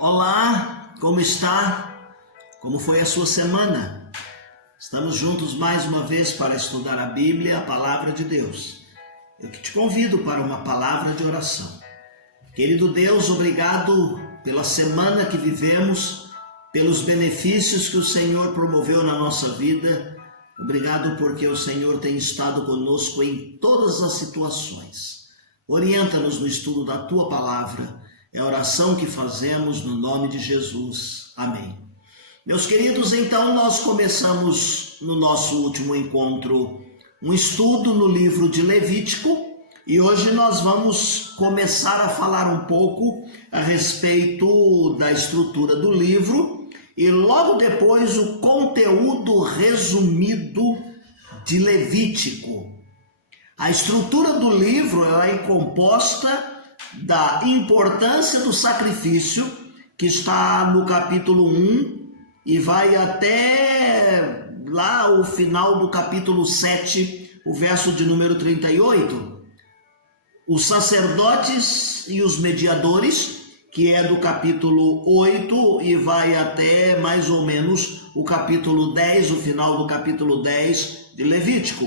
Olá, como está? Como foi a sua semana? Estamos juntos mais uma vez para estudar a Bíblia, a Palavra de Deus. Eu te convido para uma palavra de oração. Querido Deus, obrigado pela semana que vivemos, pelos benefícios que o Senhor promoveu na nossa vida. Obrigado porque o Senhor tem estado conosco em todas as situações. Orienta-nos no estudo da Tua Palavra. É a oração que fazemos no nome de Jesus. Amém. Meus queridos, então nós começamos no nosso último encontro um estudo no livro de Levítico e hoje nós vamos começar a falar um pouco a respeito da estrutura do livro e logo depois o conteúdo resumido de Levítico. A estrutura do livro é composta da importância do sacrifício, que está no capítulo 1 e vai até lá o final do capítulo 7, o verso de número 38. Os sacerdotes e os mediadores, que é do capítulo 8 e vai até mais ou menos o capítulo 10, o final do capítulo 10 de Levítico.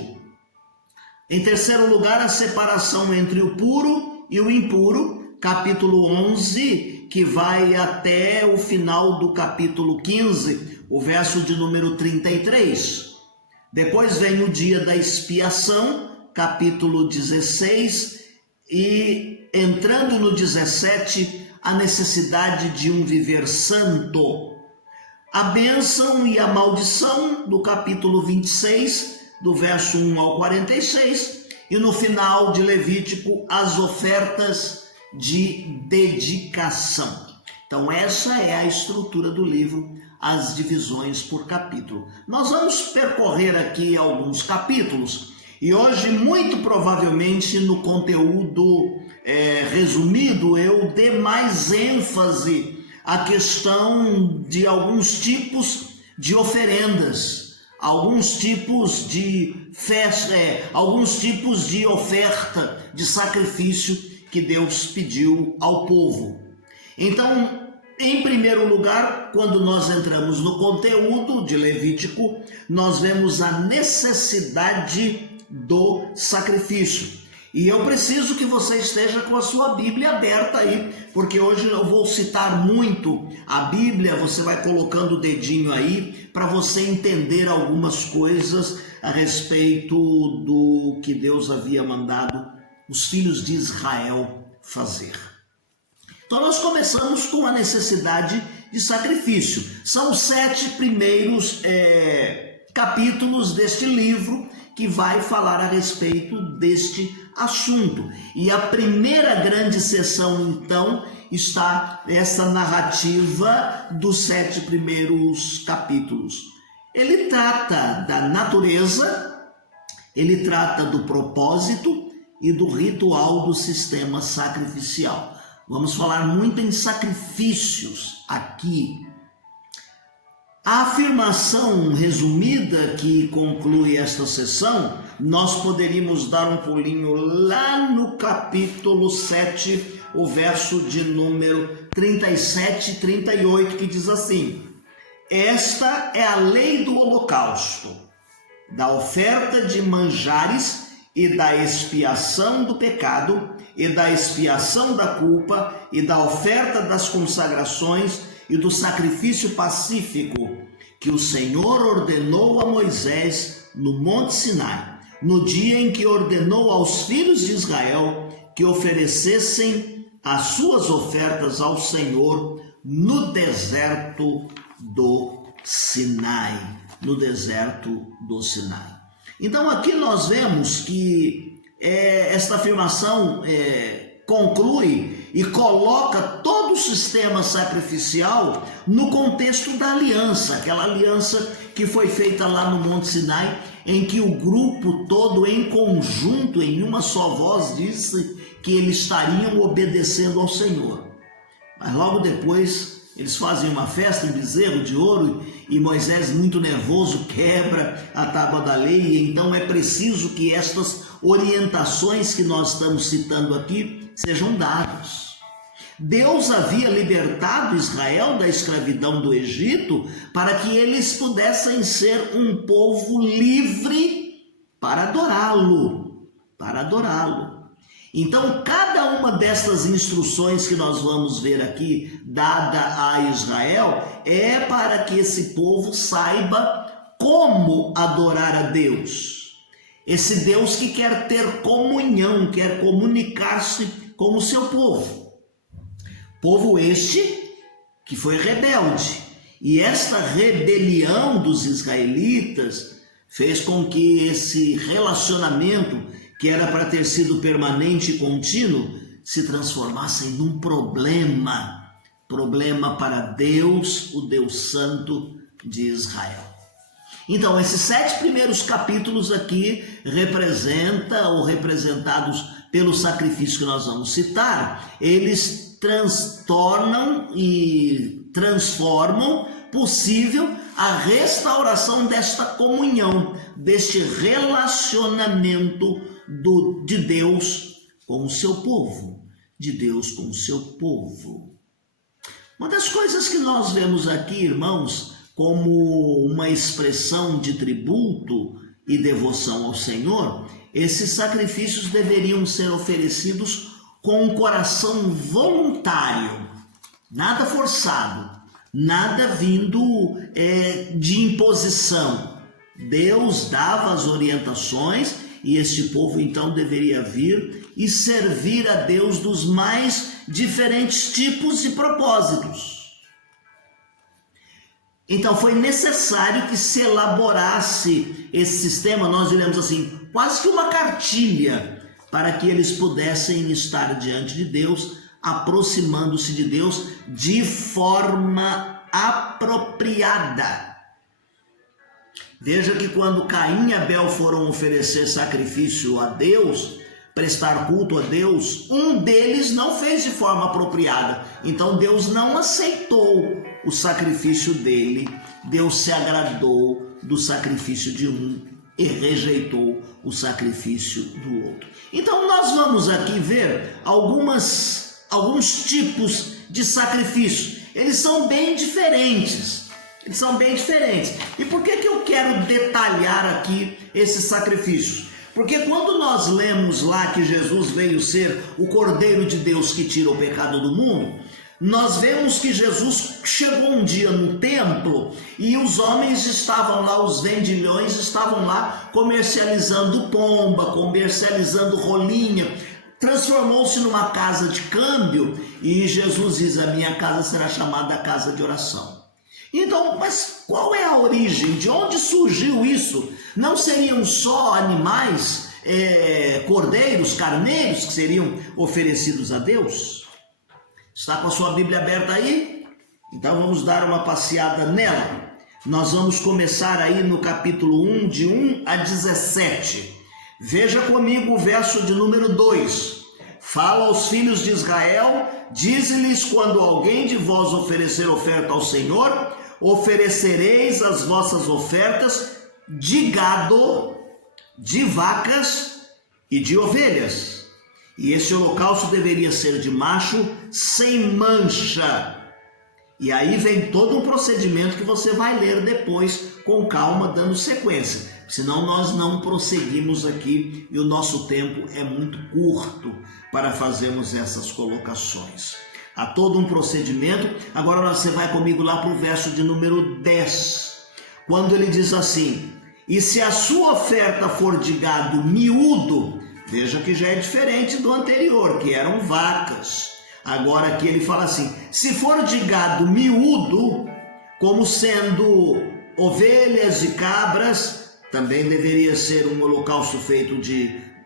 Em terceiro lugar, a separação entre o puro e o impuro, capítulo 11, que vai até o final do capítulo 15, o verso de número 33. Depois vem o dia da expiação, capítulo 16, e entrando no 17, a necessidade de um viver santo. A bênção e a maldição, do capítulo 26, do verso 1 ao 46, e no final de Levítico, as ofertas de dedicação. Então essa é a estrutura do livro, as divisões por capítulo. Nós vamos percorrer aqui alguns capítulos e hoje, muito provavelmente, no conteúdo resumido, eu dê mais ênfase à questão de alguns tipos de oferendas, alguns tipos de festa, alguns tipos de oferta, de sacrifício que Deus pediu ao povo. Então, em primeiro lugar, quando nós entramos no conteúdo de Levítico, nós vemos a necessidade do sacrifício. E eu preciso que você esteja com a sua Bíblia aberta aí, porque hoje eu vou citar muito a Bíblia, você vai colocando o dedinho aí para você entender algumas coisas a respeito do que Deus havia mandado os filhos de Israel fazer. Então nós começamos com a necessidade de sacrifício. São os 7 primeiros capítulos deste livro que vai falar a respeito deste assunto. E a primeira grande sessão, então, está essa narrativa dos 7 primeiros capítulos. Ele trata da natureza, ele trata do propósito e do ritual do sistema sacrificial. Vamos falar muito em sacrifícios aqui. A afirmação resumida que conclui esta sessão, nós poderíamos dar um pulinho lá no capítulo 7, o verso de número 37 e 38, que diz assim: esta é a lei do holocausto, da oferta de manjares e da expiação do pecado, e da expiação da culpa, e da oferta das consagrações, e do sacrifício pacífico que o Senhor ordenou a Moisés no Monte Sinai, no dia em que ordenou aos filhos de Israel que oferecessem as suas ofertas ao Senhor no deserto do Sinai. No deserto do Sinai. Então aqui nós vemos que esta afirmação conclui e coloca todo o sistema sacrificial no contexto da aliança, aquela aliança que foi feita lá no Monte Sinai, em que o grupo todo em conjunto, em uma só voz, disse que eles estariam obedecendo ao Senhor. Mas logo depois eles fazem uma festa, um bezerro de ouro, e Moisés, muito nervoso, quebra a tábua da lei, e então é preciso que estas orientações que nós estamos citando aqui sejam dadas. Deus havia libertado Israel da escravidão do Egito para que eles pudessem ser um povo livre para adorá-lo, Então, cada uma dessas instruções que nós vamos ver aqui, dada a Israel, é para que esse povo saiba como adorar a Deus. Esse Deus que quer ter comunhão, quer comunicar-se com o seu povo. Povo este que foi rebelde. E esta rebelião dos israelitas fez com que esse relacionamento, que era para ter sido permanente e contínuo, se transformasse num problema para Deus, o Deus Santo de Israel. Então, esses 7 primeiros capítulos aqui representados pelo sacrifício que nós vamos citar, eles transtornam e transformam possível a restauração desta comunhão, deste relacionamento de Deus com o seu povo, Uma das coisas que nós vemos aqui, irmãos, como uma expressão de tributo e devoção ao Senhor, esses sacrifícios deveriam ser oferecidos com um coração voluntário, nada forçado, nada vindo de imposição. Deus dava as orientações e este povo então deveria vir e servir a Deus dos mais diferentes tipos e propósitos. Então foi necessário que se elaborasse esse sistema, nós diremos assim, quase que uma cartilha, para que eles pudessem estar diante de Deus, aproximando-se de Deus de forma apropriada. Veja que quando Caim e Abel foram oferecer sacrifício a Deus, prestar culto a Deus, um deles não fez de forma apropriada. Então Deus não aceitou o sacrifício dele, Deus se agradou do sacrifício de um e rejeitou o sacrifício do outro. Então nós vamos aqui ver alguns tipos de sacrifício. Eles são bem diferentes. E por que eu quero detalhar aqui esses sacrifícios? Porque quando nós lemos lá que Jesus veio ser o Cordeiro de Deus que tira o pecado do mundo, nós vemos que Jesus chegou um dia no templo e os homens estavam lá, os vendilhões estavam lá comercializando pomba, comercializando rolinha. Transformou-se numa casa de câmbio e Jesus diz: a minha casa será chamada casa de oração. Então, mas qual é a origem? De onde surgiu isso? Não seriam só animais, cordeiros, carneiros que seriam oferecidos a Deus? Está com a sua Bíblia aberta aí? Então vamos dar uma passeada nela. Nós vamos começar aí no capítulo 1, de 1 a 17. Veja comigo o verso de número 2. Fala aos filhos de Israel, dize-lhes: quando alguém de vós oferecer oferta ao Senhor, oferecereis as vossas ofertas de gado, de vacas e de ovelhas. E esse holocausto deveria ser de macho sem mancha. E aí vem todo um procedimento que você vai ler depois com calma, dando sequência. Senão nós não prosseguimos aqui e o nosso tempo é muito curto para fazermos essas colocações. Há todo um procedimento. Agora você vai comigo lá para o verso de número 10. Quando ele diz assim: e se a sua oferta for de gado miúdo, veja que já é diferente do anterior, que eram vacas. Agora aqui ele fala assim: se for de gado miúdo, como sendo ovelhas e cabras, também deveria ser um holocausto feito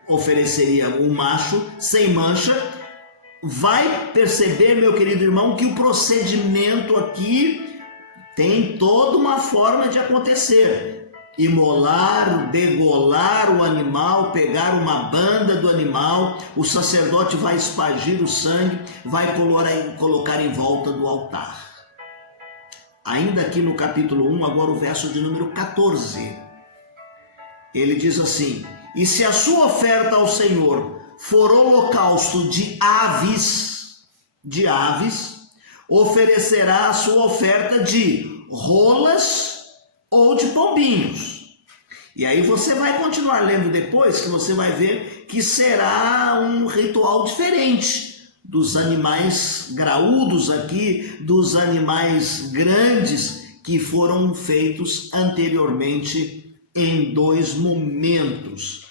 ofereceria um macho sem mancha. Vai perceber, meu querido irmão, que o procedimento aqui tem toda uma forma de acontecer. Imolar, degolar o animal, pegar uma banda do animal, o sacerdote vai espargir o sangue, vai colocar em volta do altar. Ainda aqui no capítulo 1, agora o verso de número 14. Ele diz assim: e se a sua oferta ao Senhor for holocausto de aves, de aves, oferecerá a sua oferta de rolas ou de pombinhos. E aí você vai continuar lendo depois, que você vai ver que será um ritual diferente dos animais graúdos aqui, dos animais grandes que foram feitos anteriormente em dois momentos.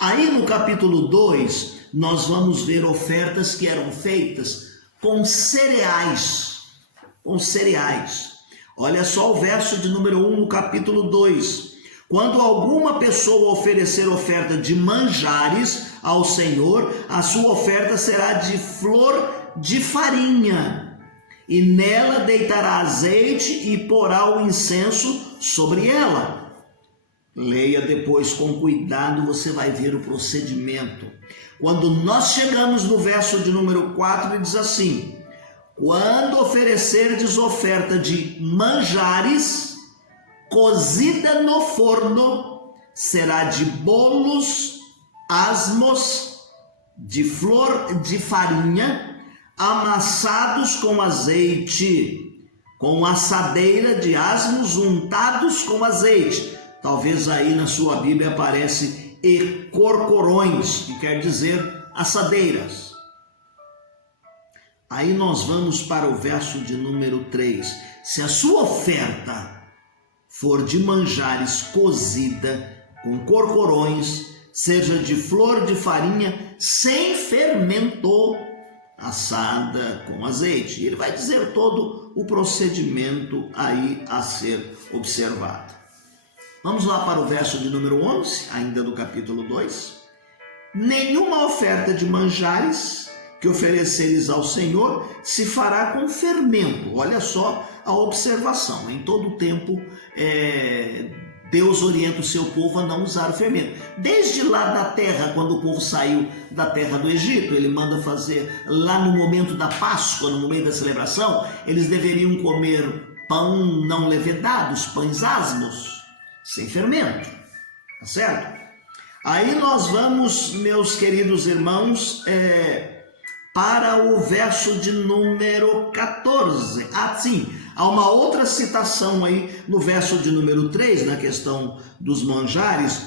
Aí no capítulo 2, nós vamos ver ofertas que eram feitas com cereais. Olha só o verso de número 1 no capítulo 2. Quando alguma pessoa oferecer oferta de manjares ao Senhor, a sua oferta será de flor de farinha, e nela deitará azeite e porá o incenso sobre ela. Leia depois com cuidado, você vai ver o procedimento. Quando nós chegamos no verso de número 4, ele diz assim: quando oferecerdes oferta de manjares, cozida no forno, será de bolos asmos, de flor de farinha, amassados com azeite, com assadeira de asmos untados com azeite. Talvez aí na sua Bíblia aparece e corcorões, que quer dizer assadeiras. Aí nós vamos para o verso de número 3. Se a sua oferta for de manjares cozida com corcorões, seja de flor de farinha sem fermento, assada com azeite. Ele vai dizer todo o procedimento aí a ser observado. Vamos lá para o verso de número 11, ainda do capítulo 2. Nenhuma oferta de manjares que ofereceres ao Senhor se fará com fermento. Olha só a observação. Em todo tempo, Deus orienta o seu povo a não usar o fermento. Desde lá da terra, quando o povo saiu da terra do Egito, ele manda fazer lá no momento da Páscoa, no momento da celebração, eles deveriam comer pão não levedados, pães asmos, sem fermento, tá certo? Aí nós vamos, meus queridos irmãos, para o verso de número 14. Sim, há uma outra citação aí no verso de número 3, na questão dos manjares.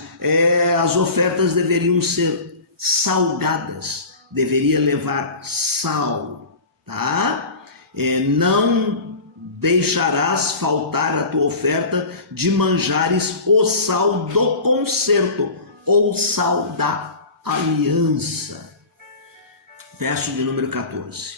As ofertas deveriam ser salgadas, deveria levar sal, tá? Não deixarás faltar a tua oferta de manjares o sal do concerto, ou sal da aliança. Verso de número 14.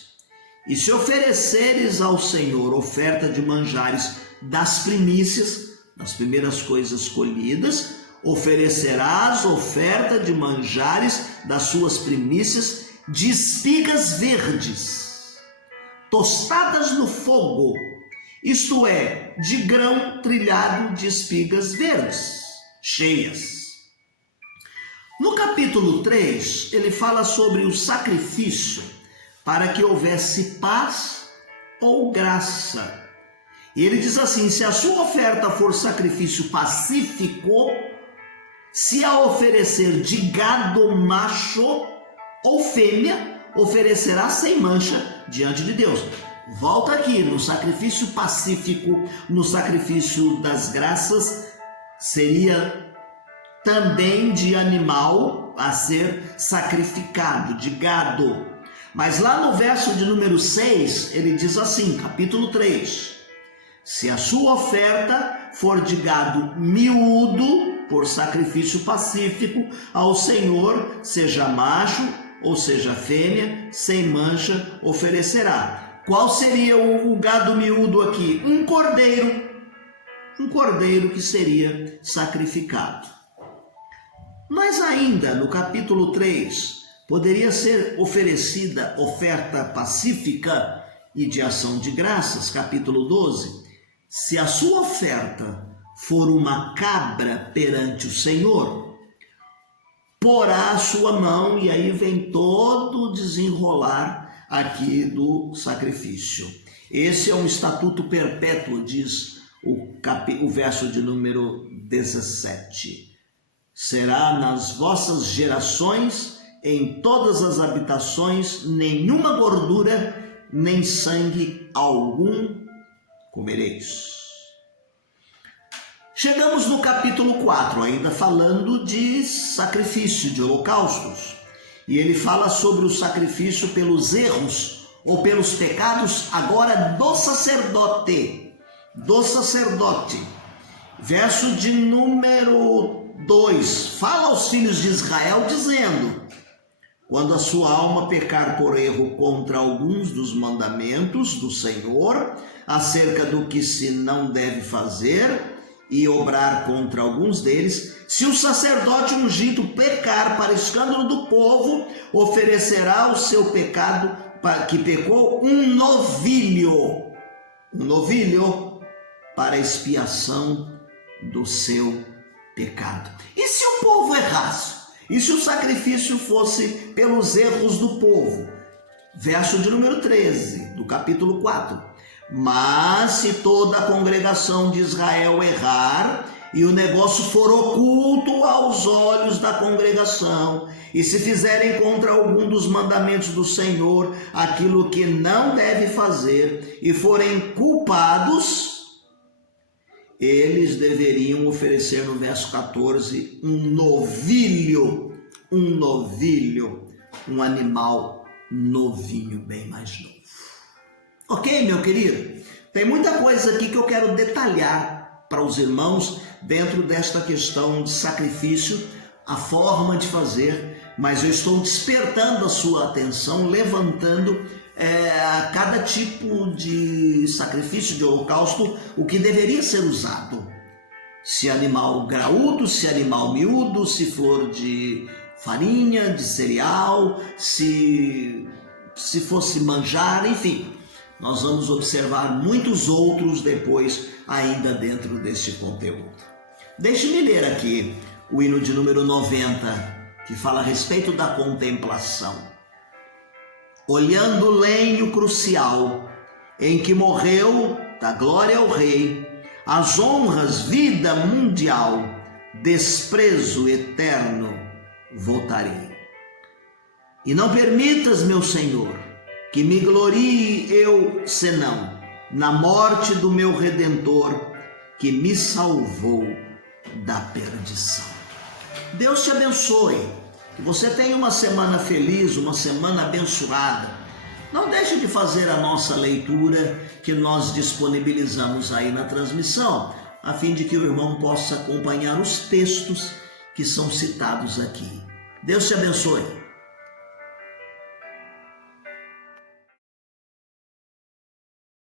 E se ofereceres ao Senhor oferta de manjares das primícias, das primeiras coisas colhidas, oferecerás oferta de manjares das suas primícias de espigas verdes, tostadas no fogo, isto é, de grão trilhado de espigas verdes, cheias. No capítulo 3, ele fala sobre o sacrifício para que houvesse paz ou graça. E ele diz assim: se a sua oferta for sacrifício pacífico, se a oferecer de gado macho ou fêmea, oferecerá sem mancha diante de Deus. Volta aqui, no sacrifício pacífico, no sacrifício das graças, seria também de animal a ser sacrificado, de gado. Mas lá no verso de número 6, ele diz assim, capítulo 3, se a sua oferta for de gado miúdo, por sacrifício pacífico ao Senhor, seja macho ou seja fêmea, sem mancha oferecerá. Qual seria o gado miúdo aqui? Um cordeiro que seria sacrificado. Mas ainda no capítulo 3, poderia ser oferecida oferta pacífica e de ação de graças, capítulo 12. Se a sua oferta for uma cabra perante o Senhor, porá a sua mão, e aí vem todo o desenrolar aqui do sacrifício. Esse é um estatuto perpétuo, diz o verso de número 17. Será nas vossas gerações em todas as habitações, nenhuma gordura, nem sangue algum comereis. Chegamos no capítulo 4, ainda falando de sacrifício, de holocaustos. E ele fala sobre o sacrifício pelos erros ou pelos pecados agora do sacerdote. Do sacerdote. Verso de número 2. Fala aos filhos de Israel dizendo: quando a sua alma pecar por erro contra alguns dos mandamentos do Senhor, acerca do que se não deve fazer, e obrar contra alguns deles, se o sacerdote ungido pecar para escândalo do povo, oferecerá o seu pecado que pecou um novilho para expiação do seu pecado. E se o povo errasse? E se o sacrifício fosse pelos erros do povo? Verso de número 13, do capítulo 4. Mas se toda a congregação de Israel errar, e o negócio for oculto aos olhos da congregação, e se fizerem contra algum dos mandamentos do Senhor aquilo que não deve fazer, e forem culpados, eles deveriam oferecer no verso 14 um novilho, um animal novinho, bem mais novo. Ok, meu querido? Tem muita coisa aqui que eu quero detalhar para os irmãos dentro desta questão de sacrifício, a forma de fazer, mas eu estou despertando a sua atenção, levantando a cada tipo de sacrifício, de holocausto, o que deveria ser usado. Se animal graúdo, se animal miúdo, se flor de farinha, de cereal, se fosse manjar, enfim. Nós vamos observar muitos outros depois, ainda dentro deste conteúdo. Deixe-me ler aqui o hino de número 90, que fala a respeito da contemplação. Olhando o lenho crucial, em que morreu, da glória ao Rei, as honras, vida mundial, desprezo eterno, voltarei. E não permitas, meu Senhor, que me glorie eu, senão, na morte do meu Redentor, que me salvou da perdição. Deus te abençoe, que você tenha uma semana feliz, uma semana abençoada. Não deixe de fazer a nossa leitura que nós disponibilizamos aí na transmissão, a fim de que o irmão possa acompanhar os textos que são citados aqui. Deus te abençoe.